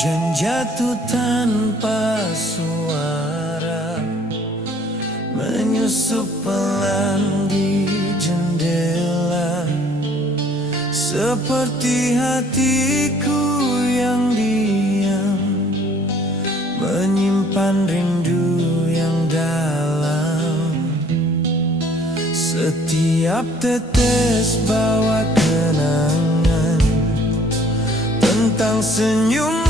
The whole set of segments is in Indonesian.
Hujan jatuh tanpa suara, menyusup pelan di jendela, seperti hatiku yang diam, menyimpan rindu yang dalam. Setiap tetes bawa kenangan tentang senyummu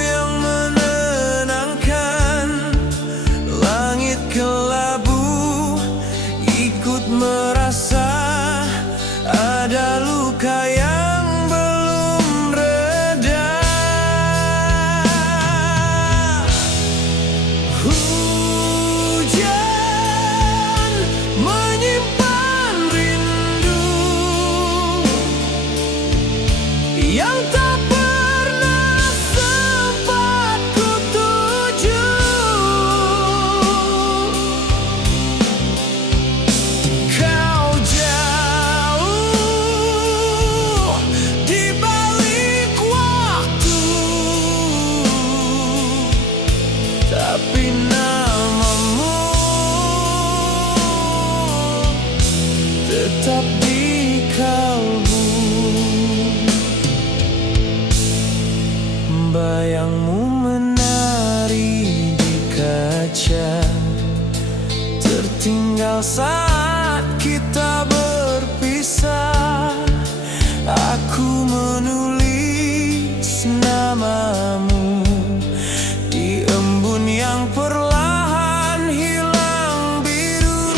yang menenangkan. Langit kelabu ikut merasa ada luka yang belum reda. Hujan menyimpan rindu yang tak pernah sempat ku tuju. Kau jauh di balik waktu, tapi namamu tetap di kalbu. Bayangmu menari di kaca, tertinggal saat kita berpisah. Aku menulis namamu di embun yang perlahan hilang biru.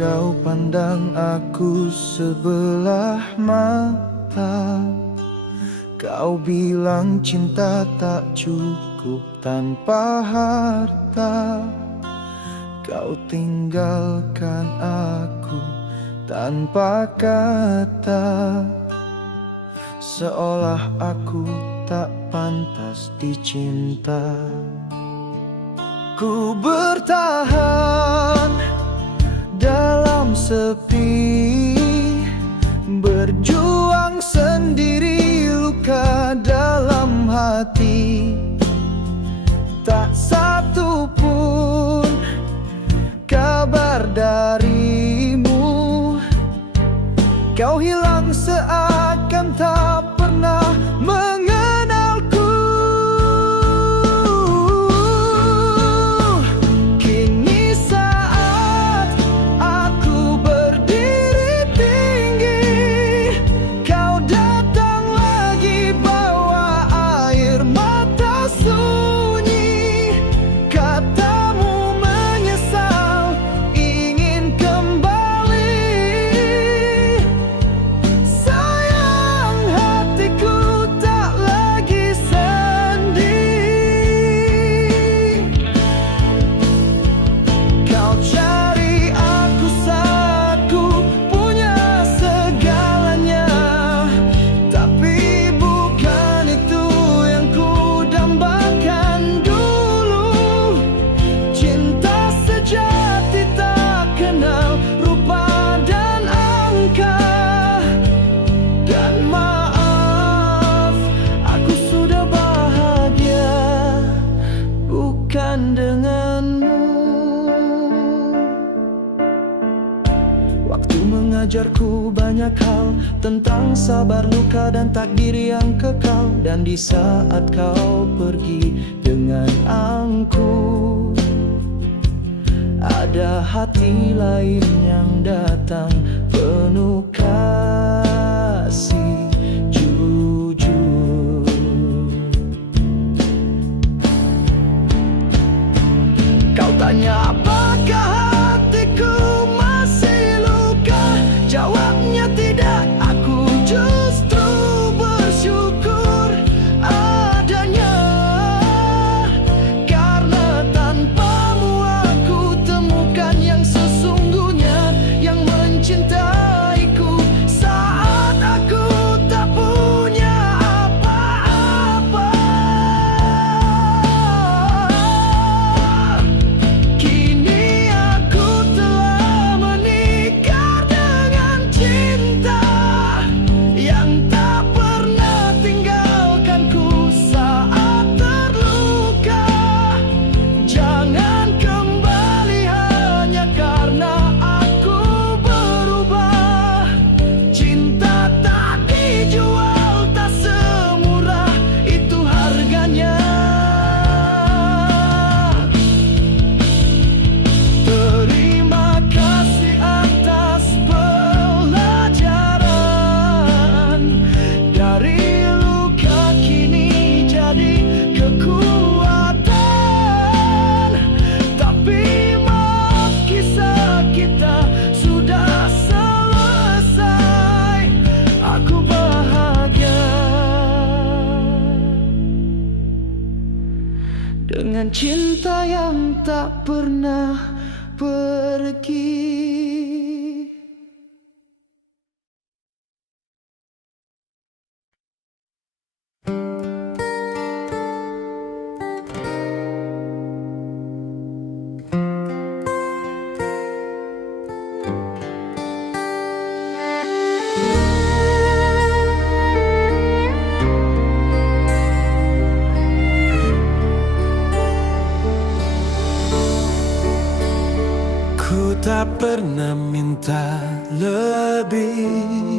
kau pandang aku sebelah mata. Kau bilang cinta tak cukup tanpa harta. Kau tinggalkan aku tanpa kata, seolah aku tak pantas dicinta. Ku bertahan dalam sepi, berjuang sendiri, luka dalam hati. Tak satu pun kabar darimu. Kau hilang seakan tak pernah mengenalku. Kini saat aku berdiri tinggi, kau datang lagi bawa air mata sunyi. Katamu menyesal, ingin kembali. Sayang, hatiku tak lagi sendiri. Kau cari aku saat ku punya segalanya, tapi bukan itu yang ku dambakan dulu. Cinta sejati tak kenal rupa dan angka. Dan maaf, aku sudah bahagia bukan denganmu. Waktu mengajarku banyak hal tentang sabar, luka, dan takdir yang kekal. Dan di saat kau pergi dengan angku, ada hati lain yang datang penuh kasih jujur. Kau tanya apakah hatiku masih luka? Jawabnya tidak, aku justru bersyukur adanya. Karena tanpamu aku temukan yang sesungguhnya, yang mencintaiku saat aku tak punya apa-apa. Kini aku telah menikah dengan cinta yang tak pernah tinggalkanku saat terluka. Jangan kembali hanya karena aku berubah. Cinta tak dijual, tak semurah itu harganya. Terima kasih atas pelajaran. Dari luka kini jadi kekuatan. Tapi maaf, kisah kita sudah selesai. Aku bahagia dengan cinta yang tak pernah pergi. Ku tak pernah minta lebih,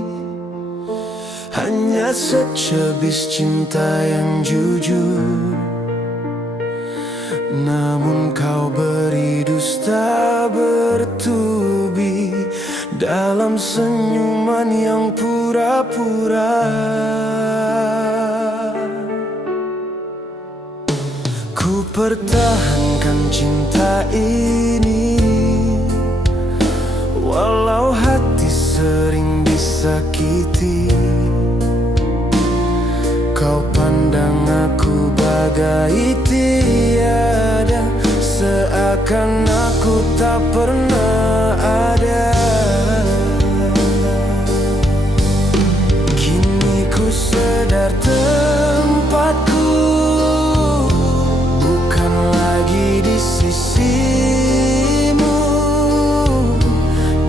hanya secebis cinta yang jujur. Namun kau beri dusta bertubi dalam senyuman yang pura-pura. Ku pertahankan cinta ini sering disakiti. Kau pandang aku bagai tiada, seakan aku tak pernah ada. Kini ku sadar tempatku bukan lagi di sisimu.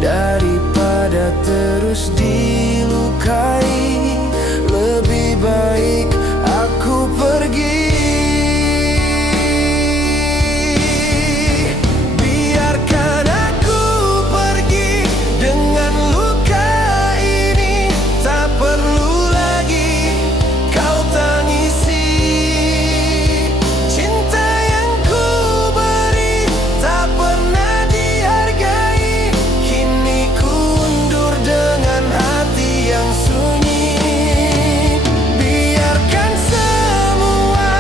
Daripada terus dilukai, lebih baik aku pergi. Biarkan aku pergi dengan luka ini. Tak perlu lagi kau tangisi. Cinta yang ku beri tak pernah dihargai. Kini ku undur dengan hati yang sunyi. Biarkan semua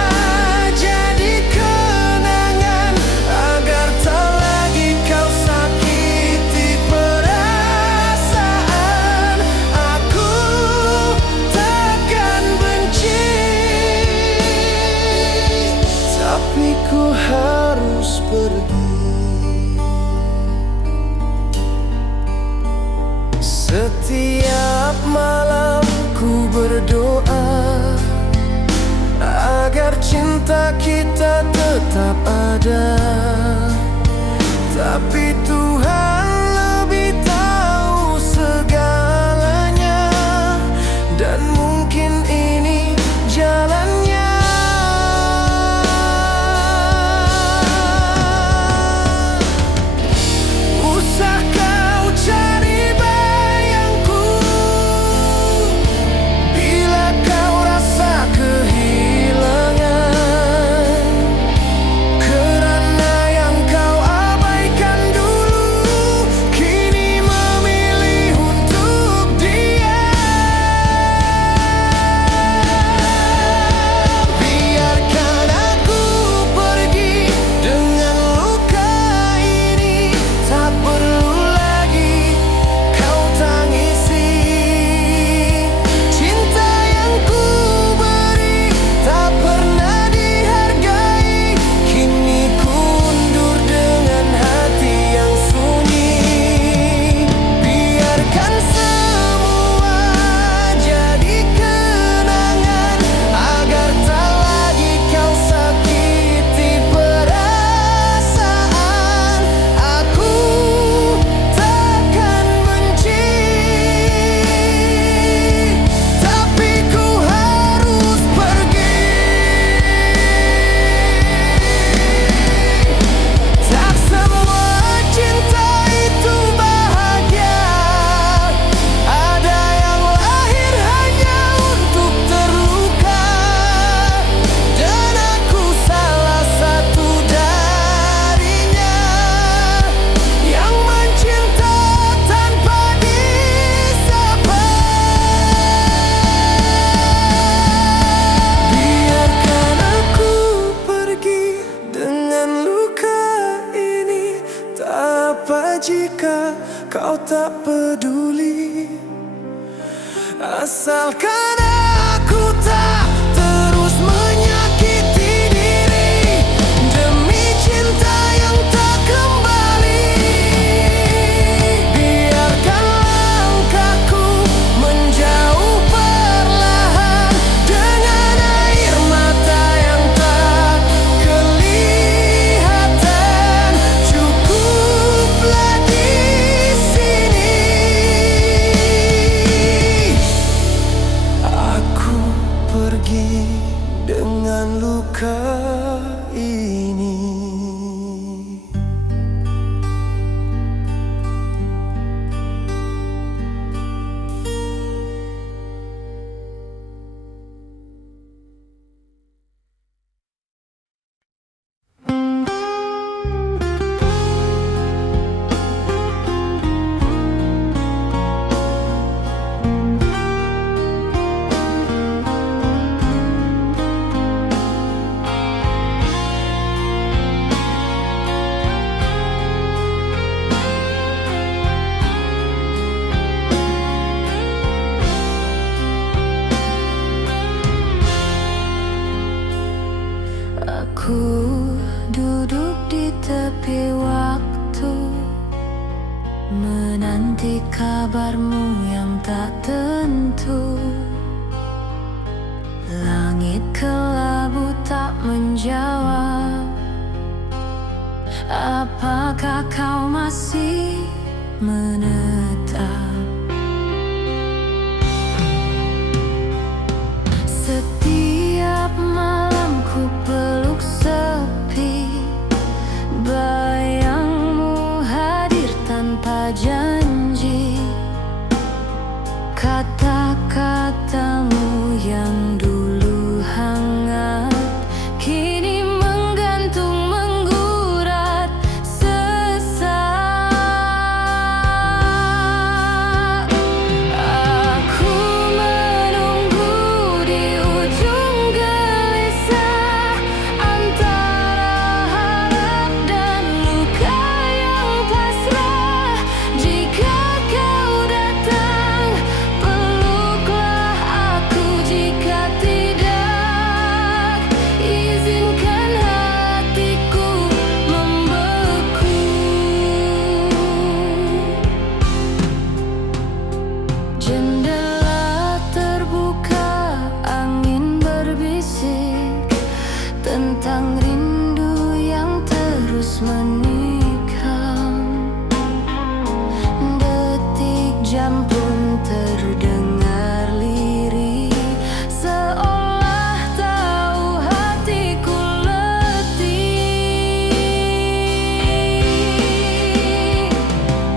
jadi kenangan, agar tak lagi kau sakiti perasaan. Aku takkan benci, tapi ku harus pergi. Setiap malam ku berdoa agar cinta kita tetap ada. Tapi Tuhan lebih tahu segalanya, dan mungkin ini jalannya. Usah kau cari bayangku bila kau rasa kehilangan, kerana yang kau abaikan dulu kini memilih untuk diam. Biarkan aku pergi dengan luka ini. Tak perlu lagi kau tangisi. Cinta yang ku beri tak pernah dihargai. Kini ku undur dengan hati yang sunyi. Biarkan semua jadi kenangan, agar tak lagi kau sakiti perasaan. Aku takkan benci, tapi ku harus pergi. Tak semua cinta itu bahagia. Ada yang lahir hanya untuk terluka, dan aku salah satu darinya yang mencinta tanpa disapa. Biarkan aku pergi dengan luka ini. Tak apa jika kau tak peduli, asalkan aku tak terus menyakiti diri demi cinta yang tak kembali. Biarkan langkahku menjauh perlahan, dengan air mata yang tak kelihatan. Cukuplah di sini. tepi waktu, menanti kabarmu yang tak tentu. Langit kelabu tak menjawab. Apakah kau masih menetap? Setiap malam ku peluk sepi, bayangmu hadir tanpa janji. Kata-katamu yang dulu hangat kini menggantung menggurat sesak. Aku menunggu di ujung gelisah, antara harap dan luka yang pasrah. Jika kau datang, peluklah aku. Jika tidak, izinkan hatiku membeku. Jendela terbuka, angin berbisik tentang rindu yang terus menikam. Detik jam pun terdengar lirih, seolah tahu hatiku letih.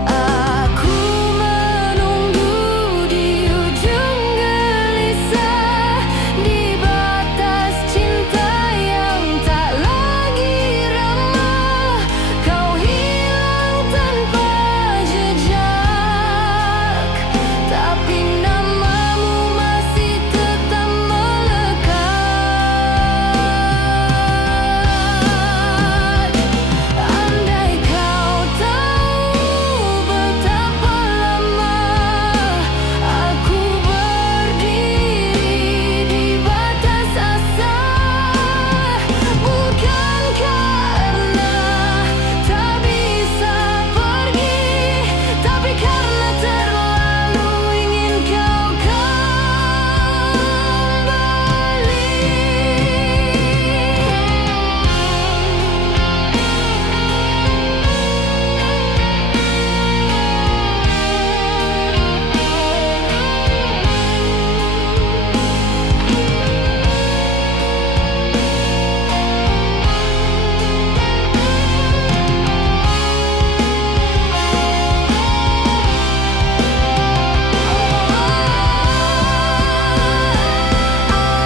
Aku menunggu di ujung gelisah, di batas cinta yang tak lagi ramah. Kau hilang tanpa jejak, tapi namamu masih tetap melekat. Andai kau tahu betapa lama aku berdiri di batas asa, bukan karena tak bisa pergi, tapi karena terlalu ingin kau kembali.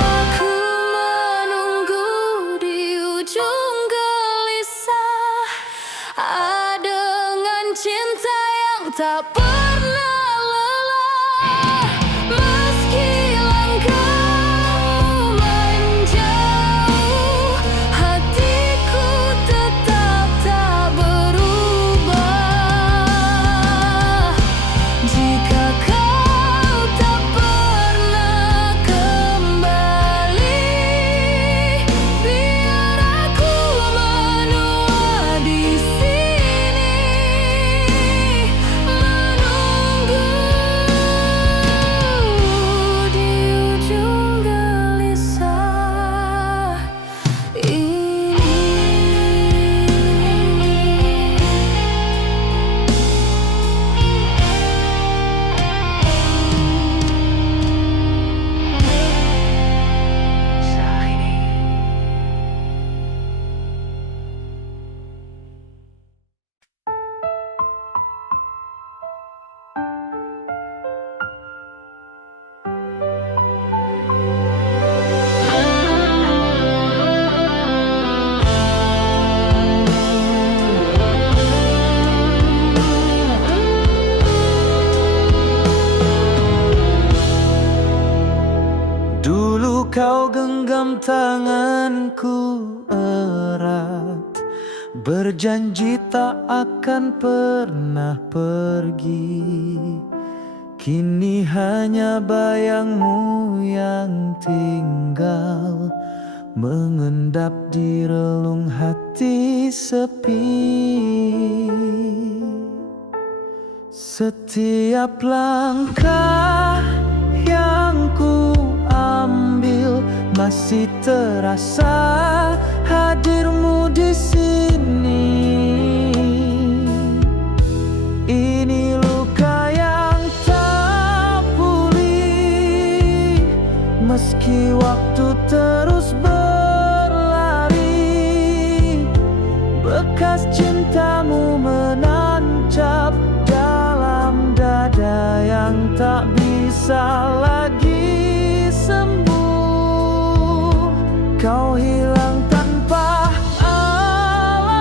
Aku menunggu di ujung gelisah, dengan cinta yang tak pernah lelah. Meski langkahmu menjauh, hatiku tetap tak berubah. Jika kau tak pernah kembali, biar aku menua di sini, menunggu di ujung gelisah ini. Dulu kau genggam tanganku erat, berjanji tak akan pernah pergi. Kini hanya bayangmu yang tinggal mengendap di relung hati sepi. Setiap langkah yang ku ambil masih terasa hadirmu di sini. Ini luka yang tak pulih, meski waktu terus berlari. Bekas cintamu menancap dalam dada yang tak bisa lagi sembuh. Kau hilang tanpa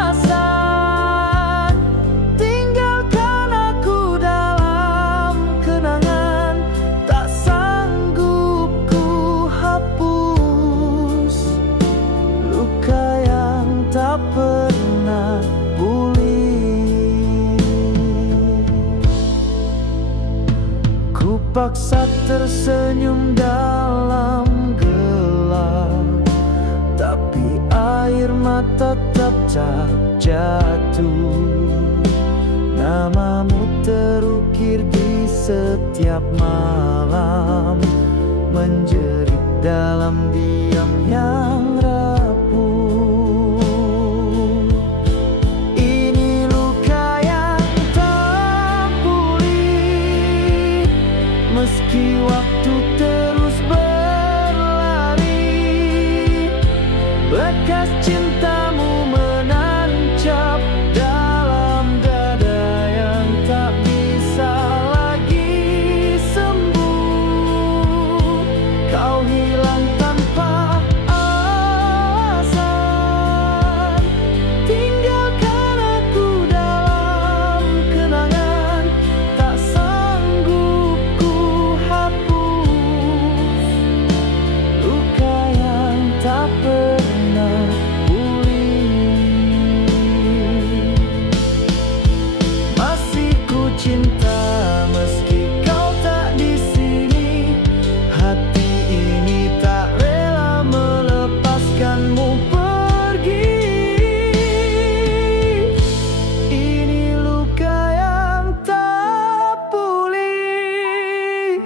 alasan, tinggalkan aku dalam kenangan. Tak sanggup ku hapus luka yang tak pernah pulih. Ku paksa tersenyum dalam gelap, tapi air mata tetap jatuh. Namamu terukir di setiap malam, menjerit dalam diam yang rapuh. Ini luka yang tak pulih, meski waktu terus berlari. Bekas cintamu menancap dalam dada yang tak bisa lagi sembuh. Kau hilang tanpa alasan, tinggalkan aku dalam kenangan. Tak sanggup ku hapus luka yang tak pernah pulih. Masih ku cinta meski kau tak di sini. Hati ini tak rela melepaskanmu pergi. Ini luka yang tak pulih,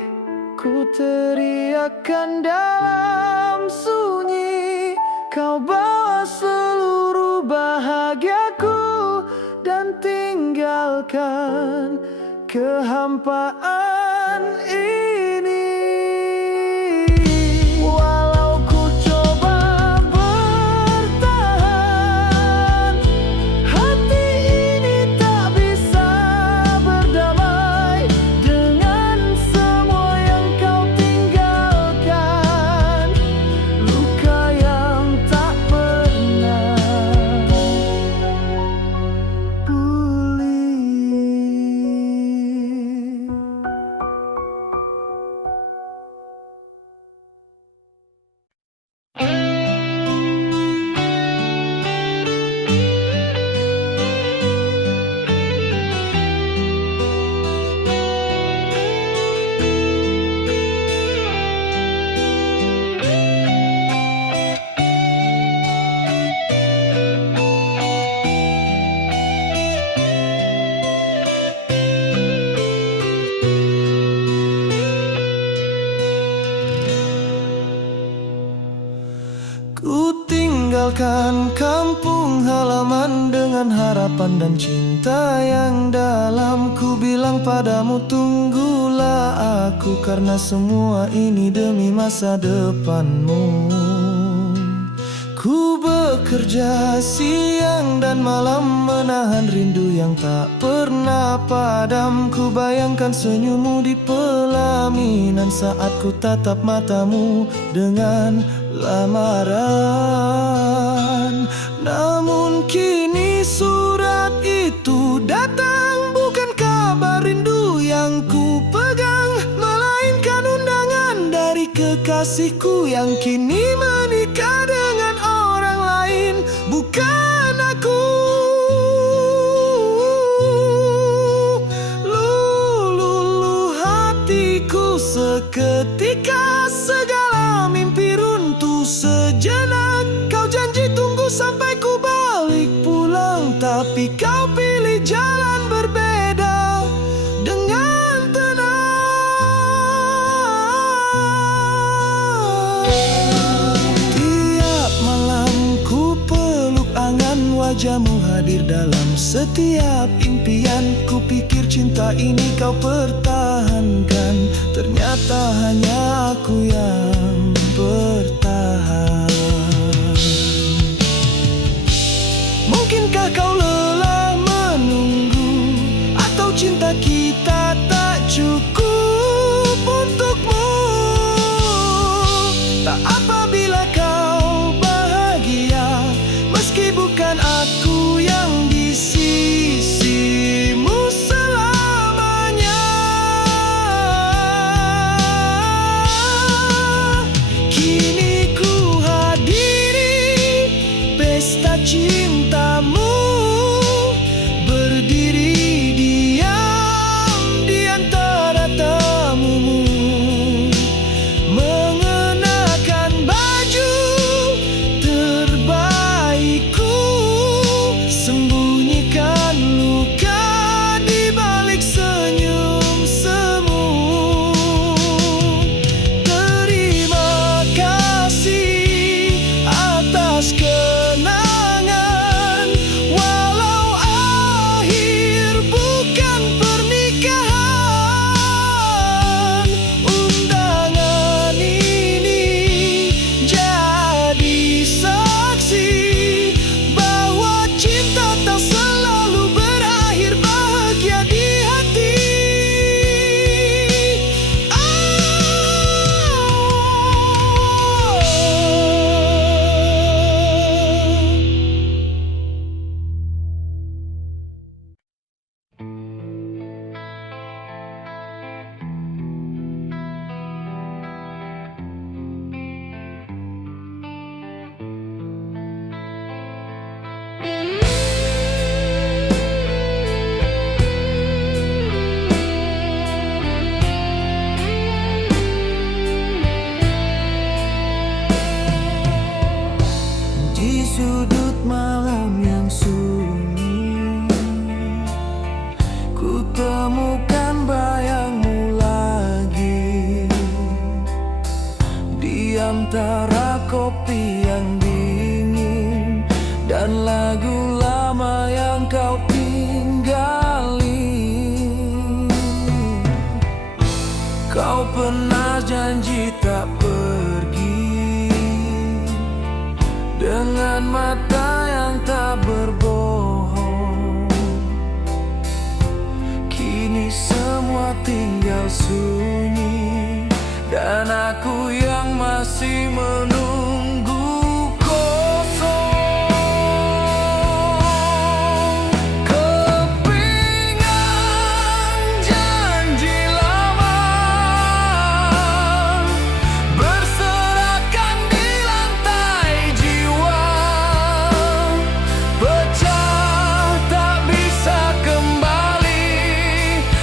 ku teriakkan dalam sunyi. Kau bawa seluruh bahagiaku dan tinggalkan kehampaan ini. Walau ku coba bertahan, hati ini tak bisa berdamai dengan semua yang kau tinggalkan. Luka yang tak pernah pulih. Ku tinggalkan kampung halaman dengan harapan dan cinta yang dalam. Ku bilang padamu tunggulah aku, karena semua ini demi masa depanmu. Ku bekerja siang dan malam menahan rindu yang tak pernah padam. Ku bayangkan senyummu di pelaminan saat ku tatap matamu dengan lamaran. Namun kini surat itu datang, bukan kabar rindu yang ku pegang, melainkan undangan dari kekasihku yang kini menikah dengan orang lain, bukan aku. Luluh hatiku seketika, segala mimpi runtuh sejenak. tapi kau pilih jalan berbeda dengan tenang. Tiap malam ku peluk angan wajahmu hadir dalam setiap impian. Ku pikir cinta ini kau pertahankan, ternyata hanya aku yang bertahan. Mungkinkah kau lelah menunggu, atau cinta kita tak cukup untukmu? Tak apa bila kau bahagia, meski bukan aku yang di sisimu selamanya. Kini ku hadiri pesta cintamu, berdiri diam di antara tamumu, mengenakan baju terbaikku, sembunyikan luka di balik senyum semu. Terima kasih atas kenangan, walau akhir bukan pernikahan. Undangan ini jadi saksi bahwa cinta tak selalu berakhir bahagia di hati. Di sudut malam yang sunyi, ku temukan bayangmu lagi. Di antara kopi yang dingin dan lagu lama yang kau tinggali, kau pernah janji tak pergi, dengan mata yang tak berbohong. Kini semua tinggal sunyi, dan aku yang masih menunggu kosong. Kepingan janji lama berserakan di lantai jiwa, pecah tak bisa kembali,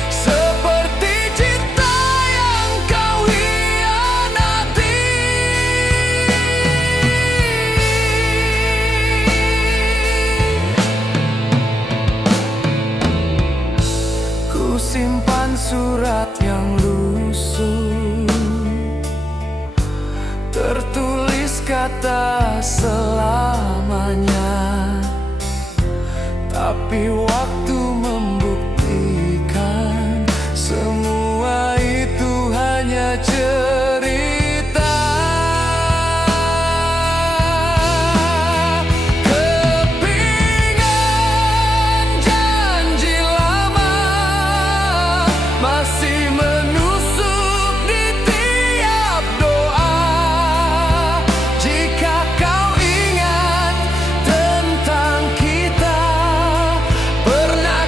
seperti cinta yang kau hianati. Ku simpan surat yang lusuh, tertulis kata selamanya, tapi waktu membuktikan semua itu hanya cerita. Kepingan janji lama masih menusuk di tiap doa. Jika kau ingat tentang kita, pernah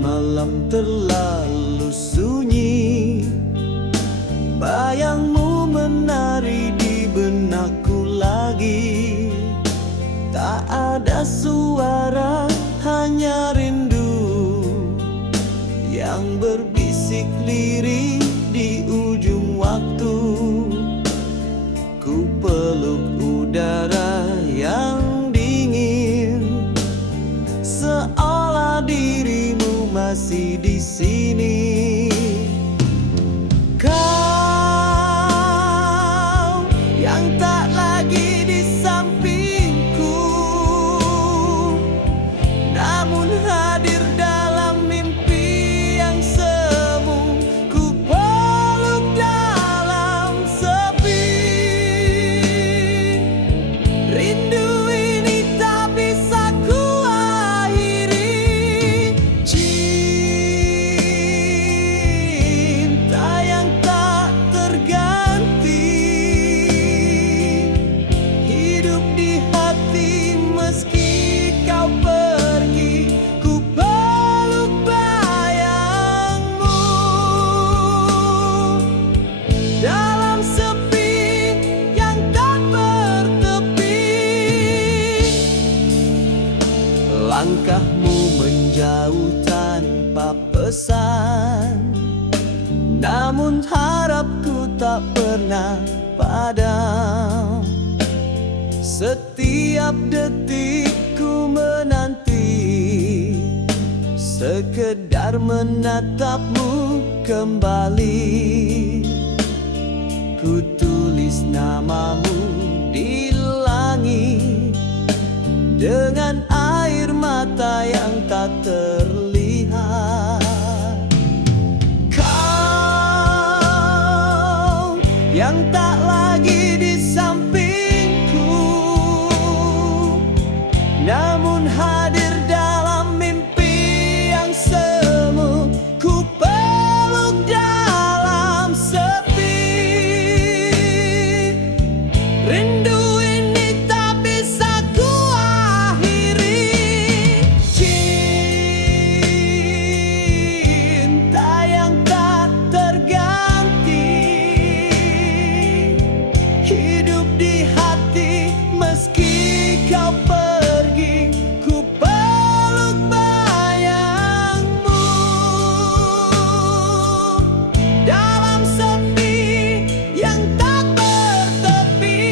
malam terlalu sunyi, bayangmu menari di benakku lagi. Tak ada suara, hanya rindu yang berbisik lirih di ujung waktu. Ku peluk udara yang dingin, seolah dirimu masih di sini. Kau yang tak lagi di sampingku, namun hadir dalam mimpi yang semu. Ku peluk dalam sepi, rindu ini tak bisa ku akhiri. Cinta yang tak terganti, hidup di hati meski kau pergi. Ku peluk bayangmu dalam sepi yang tak bertepi. Langkahmu menjauh tanpa pesan, namun harapku tak pernah padam. Setiap detikku menanti, sekedar menatapmu kembali. Ku tulis namamu di langit dengan air mata yang tak terlihat. Kau yang tak lagi di sampingku, namun hadir dalam mimpi yang semu. Ku peluk dalam sepi, rindu ini tak bisa ku akhiri. Cinta yang tak terganti, hidup di hati meski kau pergi. Ku peluk bayangmu dalam sepi yang tak bertepi.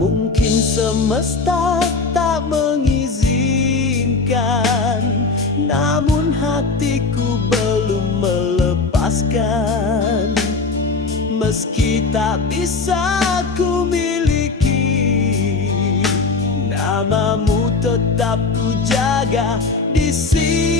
Mungkin semesta tak mengizinkan, namun hatiku belum melepaskan. Meski tak bisa ku miliki, namamu tetap ku jaga di sini.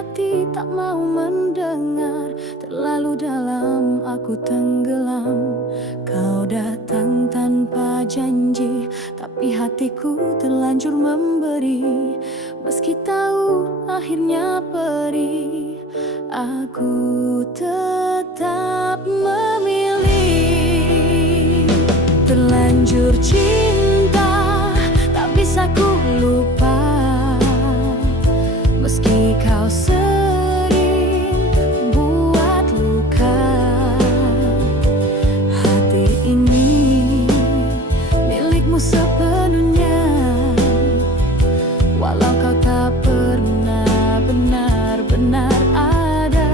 hati tak mau mendengar. Terlalu dalam aku tenggelam. Kau datang tanpa janji, tapi hatiku terlanjur memberi. Meski tahu akhirnya perih, aku tetap memilih. Terlanjur cinta, tak bisa ku lupa. Meski kau sering buat luka, hati ini milikmu sepenuhnya. Walau kau tak pernah benar-benar ada.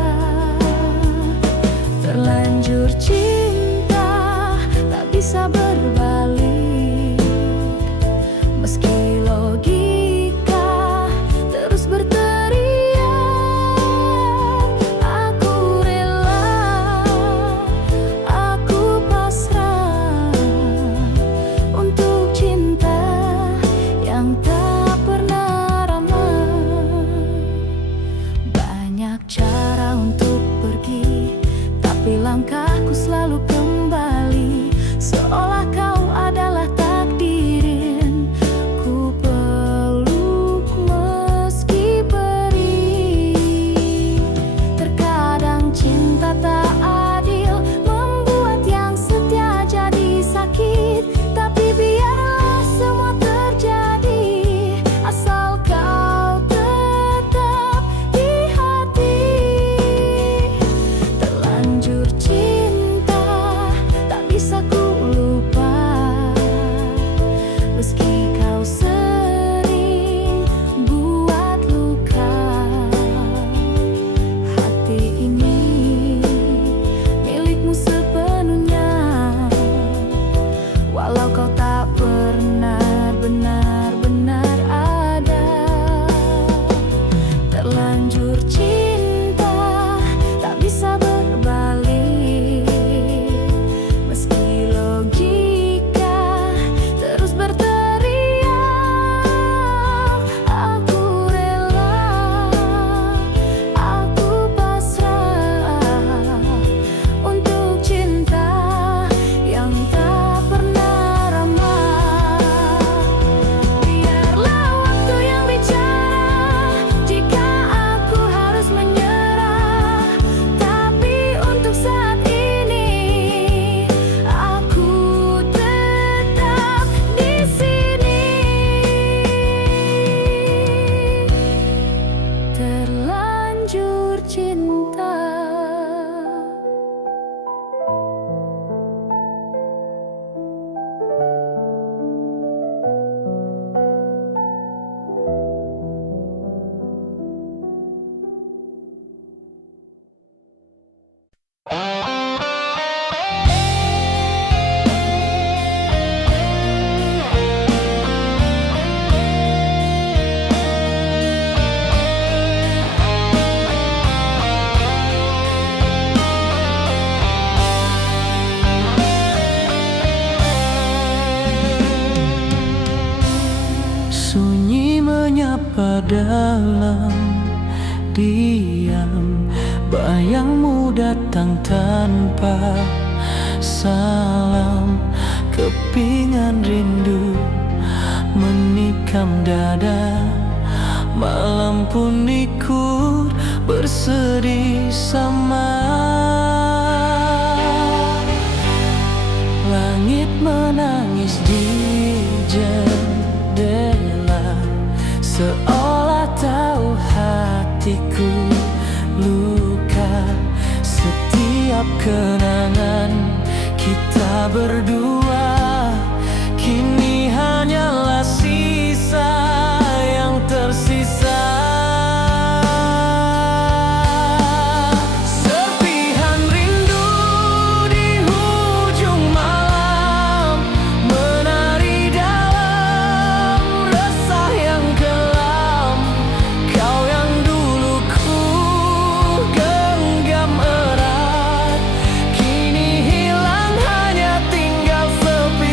Terlanjur cinta, tak bisa berbalik. Meski logika terus berteriak, aku rela, aku pasrah untuk cinta yang tak pernah ramah. Banyak cara untuk pergi, tapi langkahku selalu kembali. Seolah kau adalah takdirin, ku peluk meski perih. Terkadang cinta tak adil, membuat yang setia jadi sakit. Tapi biarlah semua terjadi, asal kau tetap di hati. Terlanjur cinta, tak bisa ku lupa. Meski kau sering buat luka, hati ini milikmu sepenuhnya. Walau kau tak pernah benar-benar ada. Terlanjur cinta, tak bisa berbalik. Meski logika terus berteriak, aku rela, aku pasrah untuk cinta yang tak pernah ramah. Biarlah waktu yang bicara, jika aku harus menyerah. Tapi untuk saat ini, aku tetap di sini. Terlanjur cinta. Sunyi menyapa dalam diam, bayangmu datang tanpa salam. Kepingan rindu menikam dada, malam pun ikut bersedih sama. Langit menangis di jendela, seolah tahu hatiku luka. Setiap kenangan kita berdua kini hanyalah sisa yang tersisa. Serpihan rindu di hujung malam, menari dalam resah yang kelam. Kau yang dulu ku genggam erat, kini hilang hanya tinggal sepi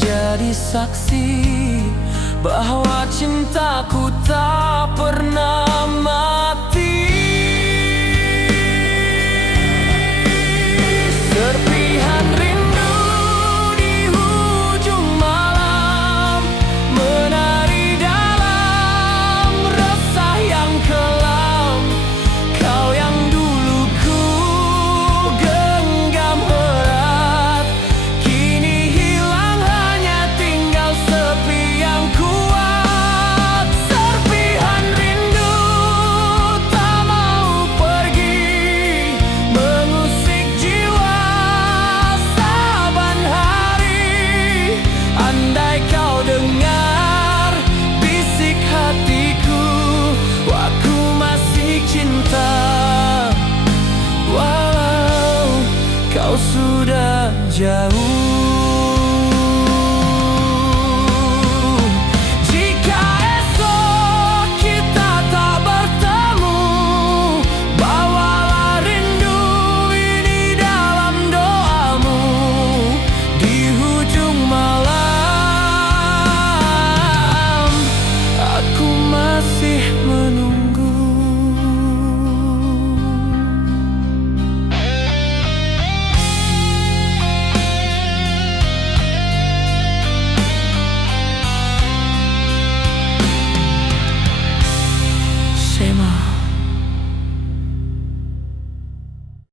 jadi saksi bahwa cintaku tak pernah mati. Serpihan rindu di ujung malam menari dalam resah yang kelam. Kau yang dulu ku genggam erat, kini hilang hanya tinggal sepi yang kuat. Serpihan rindu tak mau pergi, mengusik jiwa saban hari. Andai kau dengar bisik hatiku, aku masih cinta, walau kau sudah jauh.